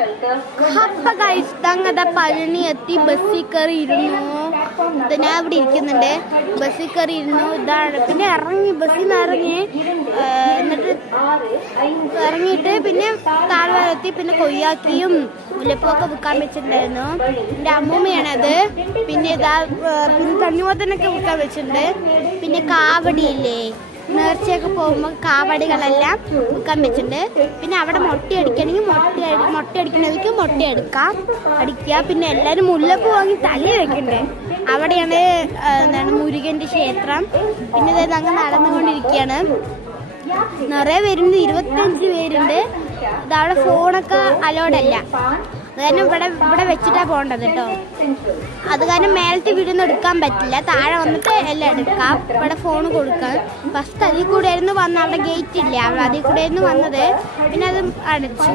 അപ്പൊ കഴിച്ചങ്ങത പഴനി എത്തി ബസ്സിൽ കയറി ഇരുന്നു. ഞാൻ ഇവിടെ ഇരിക്കുന്നുണ്ട്. ബസ്സിൽ കയറി ഇരുന്നു. ഇതാണ് പിന്നെ ഇറങ്ങി, ബസ്സിൽ നിന്ന് ഇറങ്ങി. എന്നിട്ട് ഇറങ്ങിയിട്ട് പിന്നെ താഴ്വരത്തി പിന്നെ കൊയ്യാക്കിയും മുല്ലപ്പൂവൊക്കെ വിൽക്കാൻ വെച്ചിട്ടുണ്ടായിരുന്നു. എൻ്റെ അമ്മൂമ്മയാണത്. പിന്നെ ഇതാ പിന്നെ തണ്ണിമത്തനൊക്കെ വിൽക്കാൻ വെച്ചിട്ടുണ്ട്. പിന്നെ കാവടിയില്ലേ, നേർച്ചയൊക്കെ പോകുമ്പോൾ കാവടികളെല്ലാം വിൽക്കാൻ വെച്ചിട്ടുണ്ട്. പിന്നെ അവിടെ മുട്ട അടിക്കണമെങ്കിൽ മുട്ട അടിക്കണമെങ്കിൽ മുട്ട അടിക്കുക. പിന്നെ എല്ലാവരും മുല്ലപ്പൂ വാങ്ങി തലയിൽ വെക്കണ്ടേ. അവിടെയാണ് എന്താണ് മുരുകൻ്റെ ക്ഷേത്രം. പിന്നെ ഇതായത് അങ്ങ് നടന്നുകൊണ്ടിരിക്കുകയാണ്. നിറയെ പേരുണ്ട്, 25 പേരുണ്ട്. ഇതവിടെ ഫോണൊക്കെ അലോഡല്ല. അത് കാരണം ഇവിടെ വെച്ചിട്ടാണ് പോകേണ്ടത് കേട്ടോ. അത് കാരണം മേലത്തെ വീഡിയോ ഒന്നും എടുക്കാൻ പറ്റില്ല. താഴെ വന്നിട്ട് എല്ലാം എടുക്കാം. ഇവിടെ ഫോൺ കൊടുക്കാം. ഫസ്റ്റ് അതിൽ കൂടെ ആയിരുന്നു വന്നത്. അവിടെ ഗേറ്റ് ഇല്ല, അതിൽ കൂടെ ആയിരുന്നു വന്നത്. പിന്നെ അത് അടച്ചു.